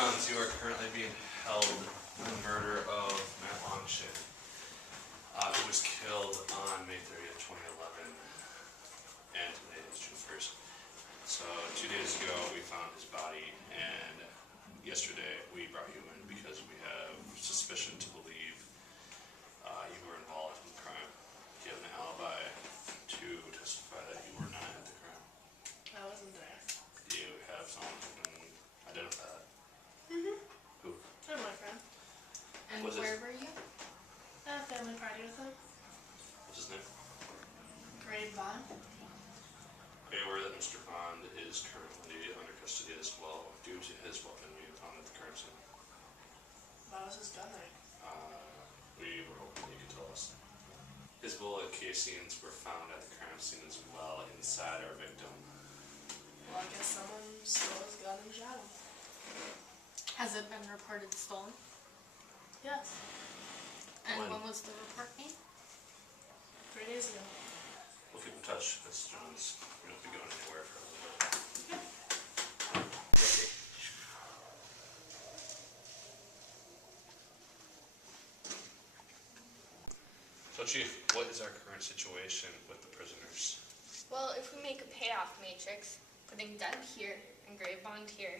Jones, you are currently being held for the murder of Matt Longshin, who was killed on May 30th, 2011, and today is June 1st. So 2 days ago we found his body, and yesterday we brought you in because we have suspicion to believe you were involved in the crime. Do you have an alibi to testify that you were not at the crime? I wasn't there. Do you have someone who can identify that? Who? I'm my friend. And What's where his- were you? At a family party with him. What's his name? Grade Bond. Are you aware that Mr. Bond is currently under custody as well due to his weapon being found at the crime scene? Why was his gun there? We were hoping you could tell us. His bullet casings were found at the crime scene as well inside our victim. Well, I guess someone stole his gun and shot him. Has it been reported stolen? Yes. And When? when was the report made? 3 days ago. We'll keep in touch, Mrs. Jones. We won't be going anywhere for a little bit. So, Chief, what is our current situation with the prisoners? Well, if we make a payoff matrix, putting Deb here and Grave Bond here,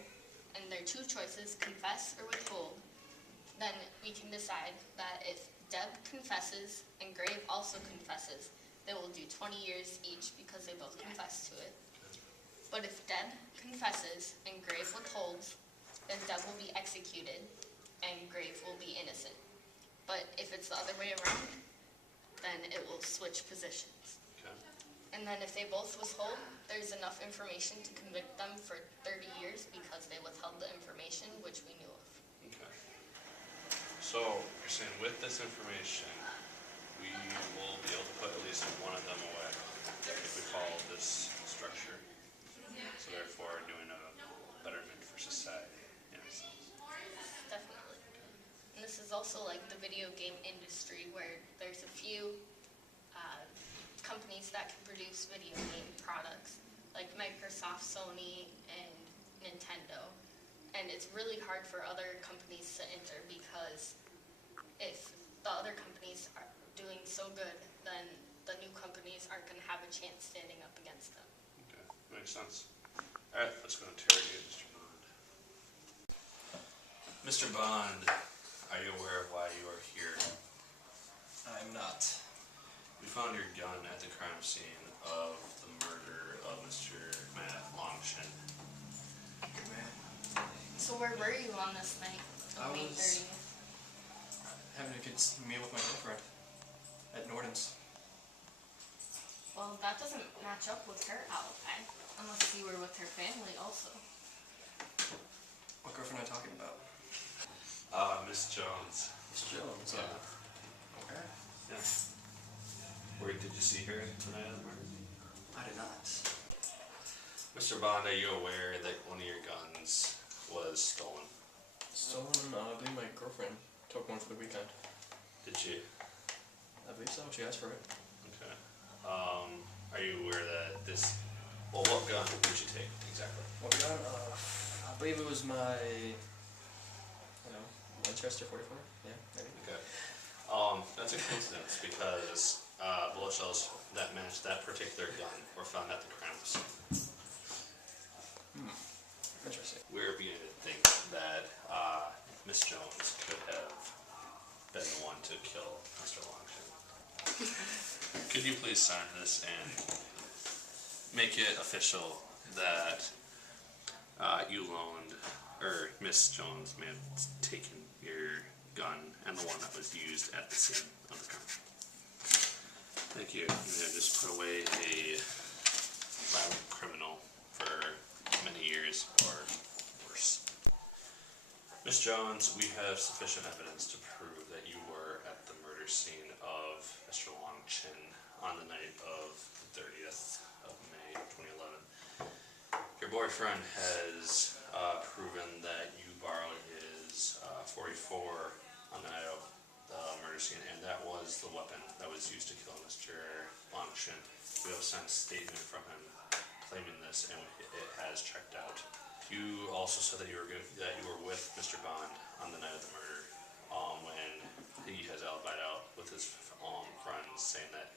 and their two choices, confess or withhold, then we can decide that if Deb confesses and Grave also confesses, they will do 20 years each because they both confess to it. But if Deb confesses and Grave withholds, then Deb will be executed and Grave will be innocent. But if it's the other way around, then it will switch positions. Okay. And then if they both withhold, there's enough information to convict them for 30 years because they withheld the information which we knew of. Okay. So, you're saying with this information, we will be able to put at least one of them away if we follow this structure. So therefore, doing a betterment for society, in a sense. Definitely. And this is also like the video game industry where there's a few companies that can produce video game products, like Microsoft, Sony, and Nintendo. And it's really hard for other companies to enter because if the other companies are doing so good, then the new companies aren't going to have a chance standing up against them. Okay, makes sense. Alright, let's go interrogate Mr. Bond. Mr. Bond, are you aware of why you are here? I'm not. We found your gun at the crime scene of the murder of Mr. Matt Longshin. Man, So where were you on this night I of May was- 30th? having a good meal with my girlfriend at Norton's. Well, that doesn't match up with her alibi, unless you were with her family also. What girlfriend am I talking about? Miss Jones. Miss Jones. Yeah. Okay. Yeah. Where did you see her tonight at the murder? I did not. Mr. Bond, are you aware that one of your guns was stolen? Stolen, I believe my girlfriend took one for the weekend. Did she? I believe so. She asked for it. Okay. Are you aware that this... Well, what gun did you take, exactly? What we got? I believe it was my, Winchester 44. Yeah, maybe. Okay. That's a coincidence because bullet shells that matched that particular gun were found at the crime scene. Interesting. We're beginning to think that Miss Jones could have been the one to kill Mr. Longshin. Could you please sign this and make it official that you loaned, or Miss Jones may have taken your gun and the one that was used at the scene of the crime. Thank you. You may have just put away a violent criminal for many years or worse. Miss Jones, we have sufficient evidence to prove that you were at the murder scene of Mr. Longshin on the night of the 30th of May 2011. Your boyfriend has proven that you borrowed his .44 on the night of the murder scene, and that was the weapon that was used to kill Mr. Longshin. We have sent a statement from him claiming this, and it has checked out. You also said that you were with Mr. Bond on the night of the murder, when he has alibied out with his friends, saying that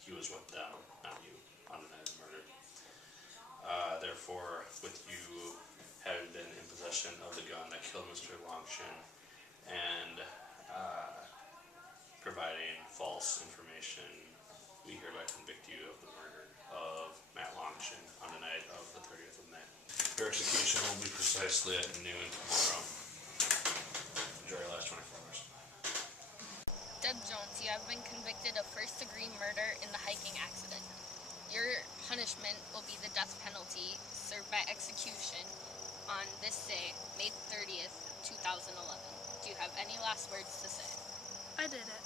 he was with them, not you, on the night of the murder. Therefore, with you having been in possession of the gun that killed Mr. Longshin and providing false information, we hereby convict you of the murder of Matt Longshin on the night of the 30th of May. Your execution will be precisely at noon tomorrow. Enjoy your last 24 hours. Deb Jones, you have been convicted of first-degree murder in the hiking accident. Your punishment will be the death penalty served by execution on this day, May 30th, 2011. Do you have any last words to say? I did it.